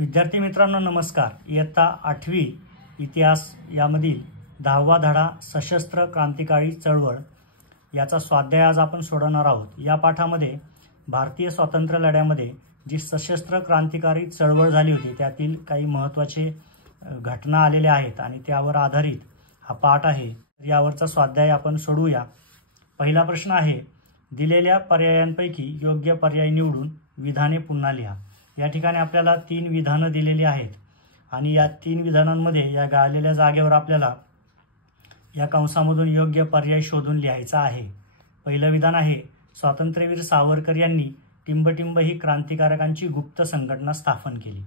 विद्यार्थी मित्रांनो नमस्कार। इयत्ता 8वी इतिहास यामधील 10वा धडा सशस्त्र क्रांतिकारी चळवळ याचा स्वाध्याय आज आपण सोडवणार आहोत। या पाठामध्ये भारतीय स्वातंत्र्य लढ्यामध्ये जी सशस्त्र क्रांतिकारी चळवळ झाली होती त्यातील काही महत्त्वाचे घटना आलेल्या आहेत आणि त्यावर आधारित हा पाठ आहे। यावरचा स्वाध्याय आपण सोडवूया। पहिला प्रश्न आहे, दिलेल्या पर्यायांपैकी योग्य पर्याय निवडून विधाने पुन्हा लिहा। या ठिकाणी आपल्याला 3 विधानं दिलेली आहेत आणि या 3 विधानांमध्ये या गाळलेल्या जागेवर आपल्याला या कंसामधून योग्य पर्याय शोधून लिहायचा आहे। पहिलं विधान आहे, स्वातंत्र्यवीर सावरकर यांनी टिंबटिंब ही क्रांतिकारकांची गुप्त संघटना स्थापन केली।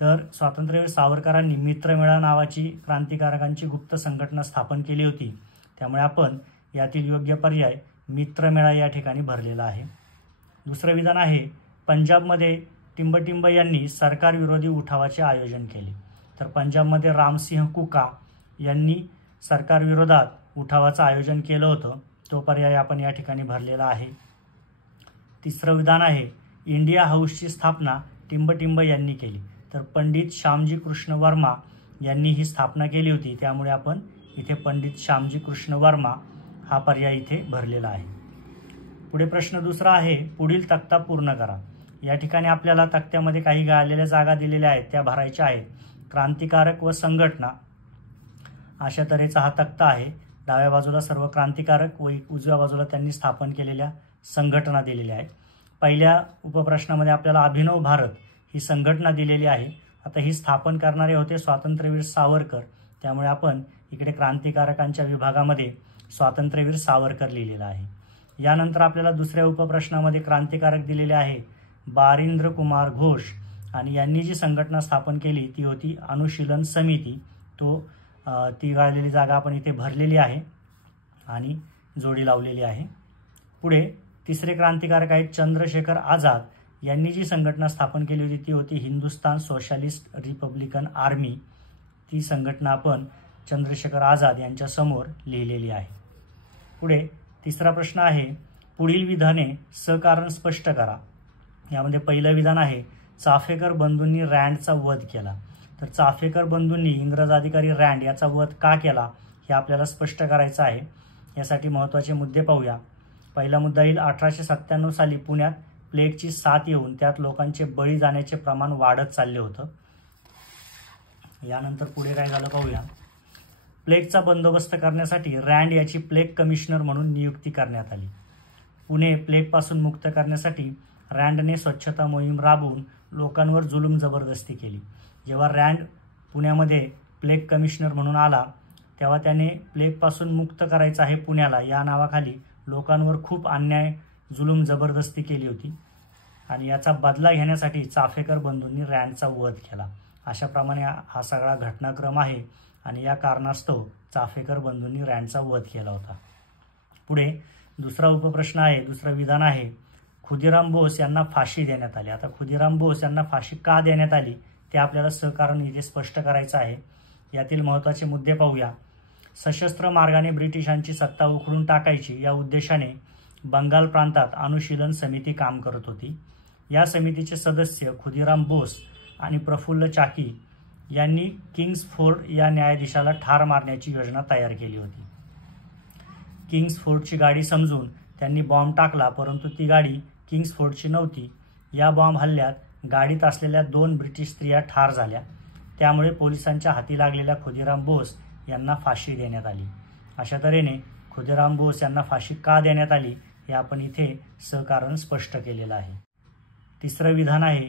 तर स्वातंत्र्यवीर सावरकरांनी मित्रमेळा नावाची क्रांतिकारकांची गुप्त संघटना स्थापन केली होती, त्यामुळे आपण यातील योग्य पर्याय मित्रमेळा या ठिकाणी भरलेला आहे। दुसरं विधान आहे, पंजाबमध्ये टिंबटिंब यांनी सरकार विरोधी उठावाचे आयोजन केले। तर पंजाबमध्ये रामसिंह कुका यांनी सरकार विरोधात उठावाचं आयोजन केलं होतं, तो पर्याय आपण या ठिकाणी भरलेला आहे। तिसरं विधान आहे, इंडिया हाऊसची स्थापना टिंबटिंब यांनी केली। तर पंडित श्यामजी कृष्ण वर्मा यांनी ही स्थापना केली होती, त्यामुळे आपण इथे पंडित श्यामजी कृष्ण वर्मा हा पर्याय इथे भरलेला आहे। पुढे प्रश्न दुसरा आहे, पुढील तक्ता पूर्ण करा। या ठिकाणी आपल्याला तक्त्यामध्ये काही गाळलेल्या जागा दिलेल्या आहेत त्या भरायच्या आहेत। क्रांतिकारक व संघटना अशा तऱ्हेचा हा तक्ता आहे। डाव्या बाजूला सर्व क्रांतिकारक व उजव्या बाजूला त्यांनी स्थापन केलेल्या संघटना दिलेल्या आहेत। पहिल्या उपप्रश्नामध्ये आपल्याला अभिनव भारत ही संघटना दिलेली आहे। आता ही स्थापन करणारे होते स्वातंत्र्यवीर सावरकर, त्यामुळे आपण इकडे क्रांतिकारकांच्या विभागामध्ये स्वातंत्र्यवीर सावरकर लिहिलेला आहे। यानंतर आपल्याला दुसऱ्या उपप्रश्नामध्ये क्रांतिकारक दिलेले आहे बारिंद्र कुमार घोष आणि यांनी जी संघटना स्थापन केली ती होती अनुशीलन समिती। ती गाळलेली जागा आपण इथे भरलेली आहे आणि जोडी लावलेली आहे। पुढे तिसरे क्रांतिकारक आहेत चंद्रशेखर आझाद यांनी जी संघटना स्थापन केली होती ती होती हिंदुस्थान सोशलिस्ट रिपब्लिकन आर्मी। ती संघटना आपण चंद्रशेखर आझाद यांच्या समोर लिहिलेली आहे। पुढे तिसरा प्रश्न आहे, पुढील विधाने सकारण स्पष्ट करा। यामध्ये पहिलं विधान आहे, चाफेकर बंधूंनी रँडचा वध केला। तर चाफेकर बंधूंनी इंग्रज अधिकारी रँड याचा वध का केला हे आपल्याला स्पष्ट करायचं आहे। यासाठी महत्त्वाचे मुद्दे पाहूया। पहिला मुद्दा येईल, 1897 साली पुण्यात प्लेगची साथ येऊन त्यात लोकांचे बळी जाण्याचे प्रमाण वाढत चालले होतं। यानंतर पुढे काय झालं पाहूया। प्लेगचा बंदोबस्त करण्यासाठी रँड याची प्लेग कमिशनर म्हणून नियुक्ती करण्यात आली। पुणे प्लेगपासून मुक्त करण्यासाठी रँडने स्वच्छता मोहीम राबवून लोकांवर जुलूम जबरदस्ती केली। जेव्हा रँड पुण्यामध्ये प्लेग कमिशनर म्हणून आला तेव्हा त्याने प्लेगपासून मुक्त करायचं आहे पुण्याला या नावाखाली लोकांवर खूप अन्याय जुलूम जबरदस्ती केली होती आणि याचा बदला घेण्यासाठी चाफेकर बंधूंनी रँडचा वध केला। अशाप्रमाणे हा सगळा घटनाक्रम आहे आणि या कारणास्तव चाफेकर बंधूंनी रँडचा वध केला होता। पुढे दुसरा उपप्रश्न आहे, दुसरं विधान आहे, खुदीराम बोस यांना फाशी देण्यात आली। आता खुदीराम बोस यांना फाशी का देण्यात आली ते आपल्याला सहकारण इथे स्पष्ट करायचं आहे। यातील महत्त्वाचे मुद्दे पाहूया। सशस्त्र मार्गाने ब्रिटिशांची सत्ता उखडून टाकायची या उद्देशाने बंगाल प्रांतात अनुशीलन समिती काम करत होती। या समितीचे सदस्य खुदीराम बोस आणि प्रफुल्ल चाकी यांनी किंग्सफोर्ड या न्यायाधीशाला ठार मारण्याची योजना तयार केली होती। किंग्सफोर्डची गाडी समजून त्यांनी बॉम्ब टाकला, परंतु ती गाडी किंग्सफोर्डची नव्हती। या बॉम्ब हल्ल्यात गाडीत असलेल्या 2 ब्रिटिश स्त्रिया ठार झाल्या, त्यामुळे पोलिसांच्या हाती लागलेल्या खुदीराम बोस यांना फाशी देण्यात आली। अशा तऱ्हेने खुदीराम बोस यांना फाशी का देण्यात आली हे आपण इथे सहकारण स्पष्ट केलेलं आहे। तिसरं विधान आहे,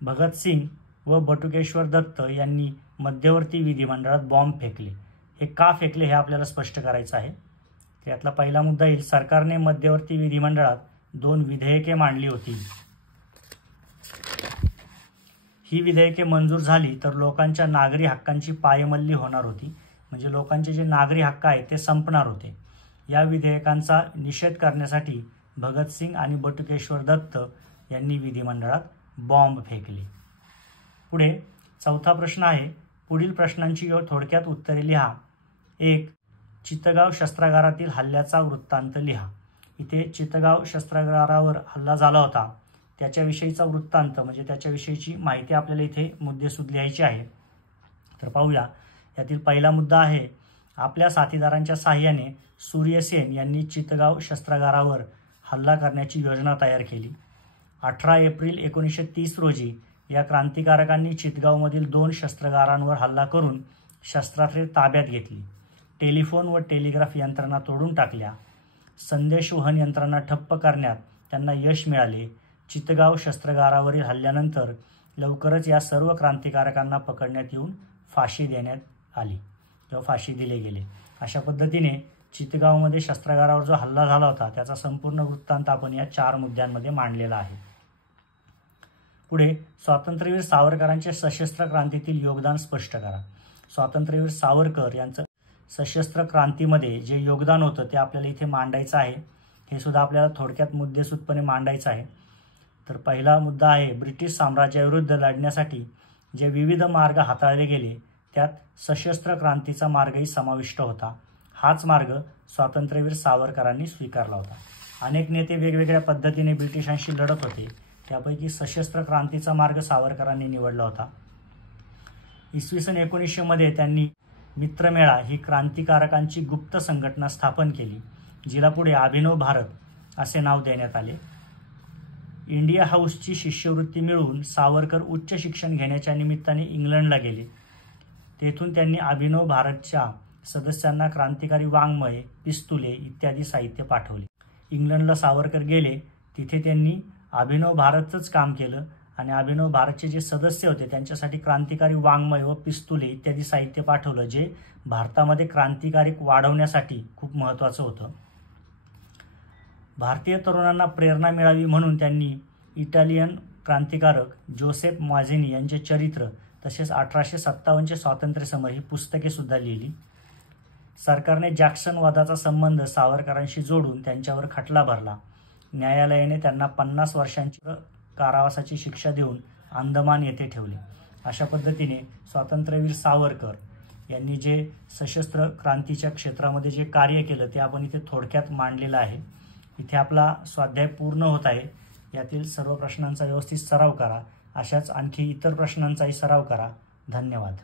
भगतसिंग व बटुकेश्वर दत्त यांनी मध्यवर्ती विधिमंडळात बॉम्ब फेकले। हे का फेकले हे आपल्याला स्पष्ट करायचं आहे। त्यातला पहिला मुद्दा येईल, सरकारने मध्यवर्ती विधिमंडळात 2 विधेयके मांडली होती। ही विधेयके मंजूर झाली तर लोकांच्या नागरी हक्कांची पायमल्ली होणार होती, म्हणजे लोकांचे जे नागरी हक्क आहेत ते संपणार होते। या विधेयकांचा निषेध करण्यासाठी भगतसिंग आणि बटुकेश्वर दत्त यांनी विधिमंडळात बॉम्ब फेकले। पुढे चौथा प्रश्न आहे, पुढील प्रश्नांची थोडक्यात उत्तरे लिहा। 1. चितगाव शस्त्रागारातील हल्ल्याचा वृत्तांत लिहा। इथे चितगाव शस्त्रागारावर हल्ला झाला होता त्याच्याविषयीचा वृत्तांत म्हणजे त्याच्याविषयीची माहिती आपल्याला इथे मुद्देसूद लिहायची आहे. तर पाहूया. यातील पहिला मुद्दा आहे, आपल्या साथीदारांच्या साहाय्याने सूर्यसेन यांनी चितगाव शस्त्रागारावर हल्ला करण्याची योजना तयार केली. 18 एप्रिल 1930 रोजी या क्रांतिकारकांनी चितगावमधील 2 शस्त्रागारांवर हल्ला करून शस्त्रास्त्रे ताब्यात घेतली. टेलिफोन व टेलिग्राफ यंत्रणा तोडून टाकल्या. संदेशवहन यंत्रणा ठप्प करण्यात त्यांना यश मिळाले. चितगाव शस्त्रागारावरील हल्ल्यानंतर लवकरच या सर्व क्रांतिकारकांना पकडण्यात येऊन फाशी देण्यात आली किंवा फाशी दिले गेले. अशा पद्धतीने चितगावमध्ये शस्त्रागारावर जो हल्ला झाला होता त्याचा संपूर्ण वृत्तांत आपण या 4 मुद्द्यांमध्ये मांडलेला आहे. पुढे, स्वातंत्र्यवीर सावरकरांचे सशस्त्र क्रांतीतील योगदान स्पष्ट करा. स्वातंत्र्यवीर सावरकर यांचं सशस्त्र क्रांतीमध्ये जे योगदान होतं ते आपल्याला इथे मांडायचं आहे. हे सुद्धा आपल्याला थोडक्यात मुद्देसूदपणे मांडायचं आहे. तर पहिला मुद्दा आहे, ब्रिटिश साम्राज्याविरुद्ध लढण्यासाठी जे विविध मार्ग हाताळले गेले त्यात सशस्त्र क्रांतीचा मार्गही समाविष्ट होता. हाच मार्ग स्वातंत्र्यवीर सावरकरांनी स्वीकारला होता. अनेक नेते वेगवेगळ्या पद्धतीने ब्रिटिशांशी लढत होते, त्यापैकी सशस्त्र क्रांतीचा मार्ग सावरकरांनी निवडला होता. इसवी सन 1900 मध्ये त्यांनी मित्रमेळा ही क्रांतिकारकांची गुप्त संघटना स्थापन केली, जिला पुढे अभिनव भारत असे नाव देण्यात आले. इंडिया हाऊसची शिष्यवृत्ती मिळवून सावरकर उच्च शिक्षण घेण्याच्या निमित्ताने इंग्लंडला गेले. तेथून त्यांनी अभिनव भारतच्या सदस्यांना क्रांतिकारी वाङ्मय, पिस्तुले इत्यादी साहित्य पाठवले. इंग्लंडला सावरकर गेले, तिथे त्यांनी अभिनव भारतचंच काम केलं आणि अभिनव भारतचे जे सदस्य होते त्यांच्यासाठी क्रांतिकारी वाङ्मय व पिस्तुले इत्यादी साहित्य पाठवलं, जे भारतामध्ये क्रांतिकारी वाढवण्यासाठी खूप महत्त्वाचं होतं. भारतीय तरुणांना प्रेरणा मिळावी म्हणून त्यांनी इटालियन क्रांतिकारक जोसेफ मॅझिनी यांचे चरित्र तसेच 1857चे स्वातंत्र्यसमर ही पुस्तके सुद्धा लिहिली. सरकारने जॅक्सन वादाचा संबंध सावरकरांशी जोडून त्यांच्यावर खटला भरला. न्यायालयाने त्यांना 50 वर्षांची कारावासाची शिक्षा देऊन अंदमान येथे ठेवले. अशा पद्धतीने स्वातंत्र्यवीर सावरकर यांनी जे सशस्त्र क्रांतीच्या क्षेत्रामध्ये जे कार्य केलं ते आपण इथे थोडक्यात मांडलेलं आहे. इथे आपला स्वाध्याय पूर्ण होत आहे. यातील सर्व प्रश्नांचा व्यवस्थित सराव करा. अशाच आणखी इतर प्रश्नांचाही सराव करा. धन्यवाद.